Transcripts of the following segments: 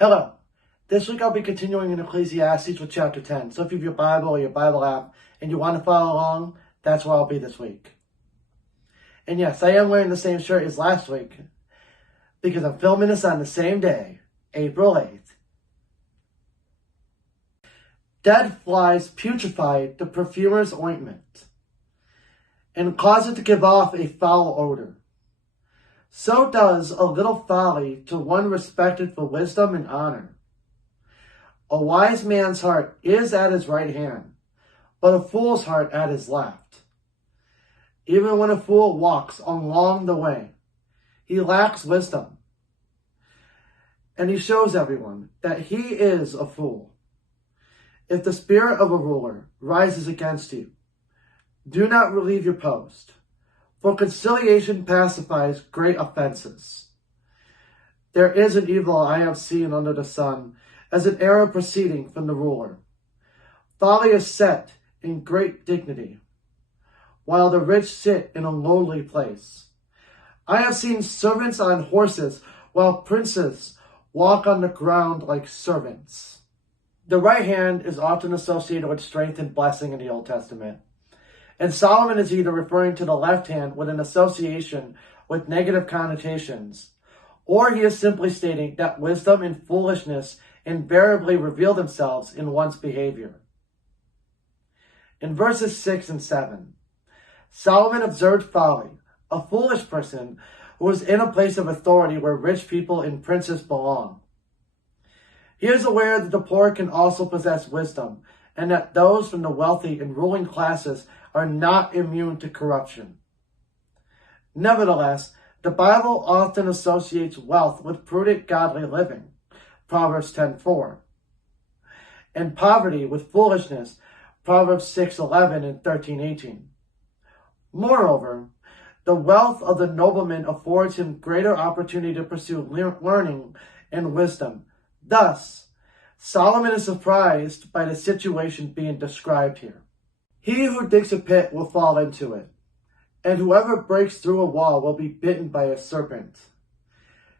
Hello. This week I'll be continuing in Ecclesiastes with chapter 10. So if you have your Bible or your Bible app and you want to follow along, that's where I'll be this week. And yes, I am wearing the same shirt as last week because I'm filming this on the same day, April 8th. Dead flies putrefy the perfumer's ointment and cause it to give off a foul odor. So does a little folly to one respected for wisdom and honor. A wise man's heart is at his right hand, but a fool's heart at his left. Even when a fool walks along the way, he lacks wisdom, and he shows everyone that he is a fool. If the spirit of a ruler rises against you, do not relieve your post. For conciliation pacifies great offenses. There is an evil I have seen under the sun, as an error proceeding from the ruler. Folly is set in great dignity, while the rich sit in a lowly place. I have seen servants on horses, while princes walk on the ground like servants. The right hand is often associated with strength and blessing in the Old Testament. And Solomon is either referring to the left hand with an association with negative connotations, or he is simply stating that wisdom and foolishness invariably reveal themselves in one's behavior. In verses 6 and 7, Solomon observed folly, a foolish person who was in a place of authority where rich people and princes belong. He is aware that the poor can also possess wisdom, and that those from the wealthy and ruling classes are not immune to corruption. Nevertheless, the Bible often associates wealth with prudent, godly living, Proverbs 10:4, and poverty with foolishness, Proverbs 6:11 and 13:18. Moreover, the wealth of the nobleman affords him greater opportunity to pursue learning and wisdom. Thus, Solomon is surprised by the situation being described here. He who digs a pit will fall into it, and whoever breaks through a wall will be bitten by a serpent.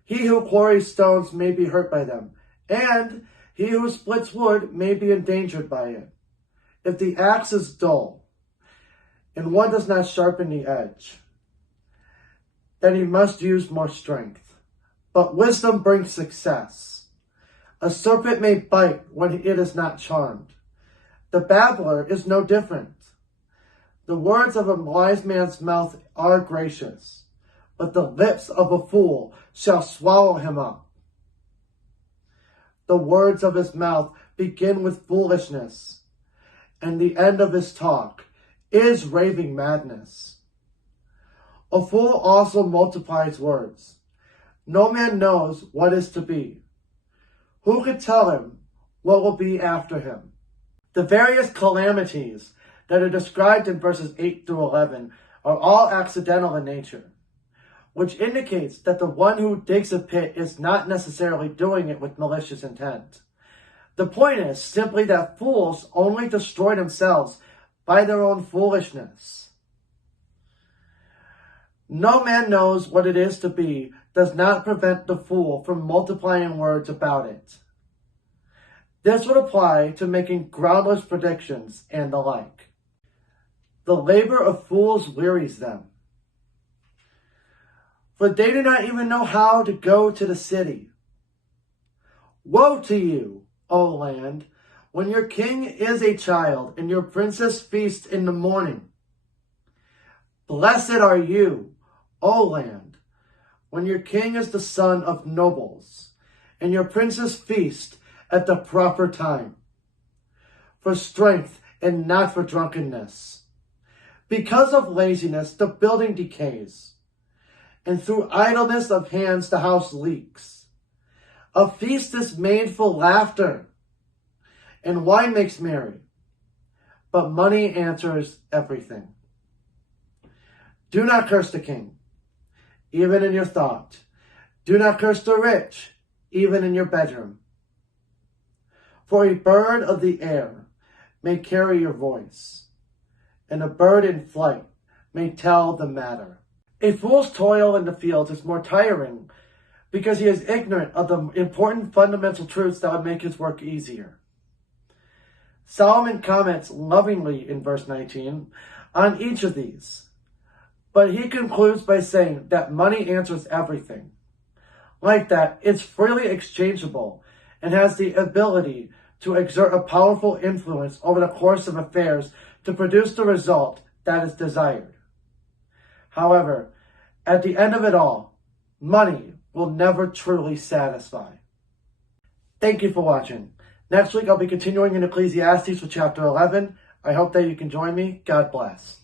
He who quarries stones may be hurt by them, and he who splits wood may be endangered by it. If the axe is dull, and one does not sharpen the edge, then he must use more strength. But wisdom brings success. A serpent may bite when it is not charmed. The babbler is no different. The words of a wise man's mouth are gracious, but the lips of a fool shall swallow him up. The words of his mouth begin with foolishness, and the end of his talk is raving madness. A fool also multiplies words. No man knows what is to be. Who could tell him what will be after him? The various calamities that are described in verses 8 through 11 are all accidental in nature, which indicates that the one who digs a pit is not necessarily doing it with malicious intent. The point is simply that fools only destroy themselves by their own foolishness. No man knows what it is to be does not prevent the fool from multiplying words about it. This would apply to making groundless predictions and the like. The labor of fools wearies them, for they do not even know how to go to the city. Woe to you, O land, when your king is a child and your princess feasts in the morning. Blessed are you, O land, when your king is the son of nobles, and your princess feast at the proper time, for strength and not for drunkenness. Because of laziness, the building decays, and through idleness of hands, the house leaks. A feast is made for laughter, and wine makes merry, but money answers everything. Do not curse the king, even in your thought. Do not curse the rich, even in your bedroom. For a bird of the air may carry your voice, and a bird in flight may tell the matter. A fool's toil in the fields is more tiring because he is ignorant of the important fundamental truths that would make his work easier. Solomon comments lovingly in verse 19 on each of these, but he concludes by saying that money answers everything. Like that, it's freely exchangeable and has the ability to exert a powerful influence over the course of affairs to produce the result that is desired. However, at the end of it all, money will never truly satisfy. Thank you for watching. Next week I'll be continuing in Ecclesiastes with chapter 11. I hope that you can join me. God bless.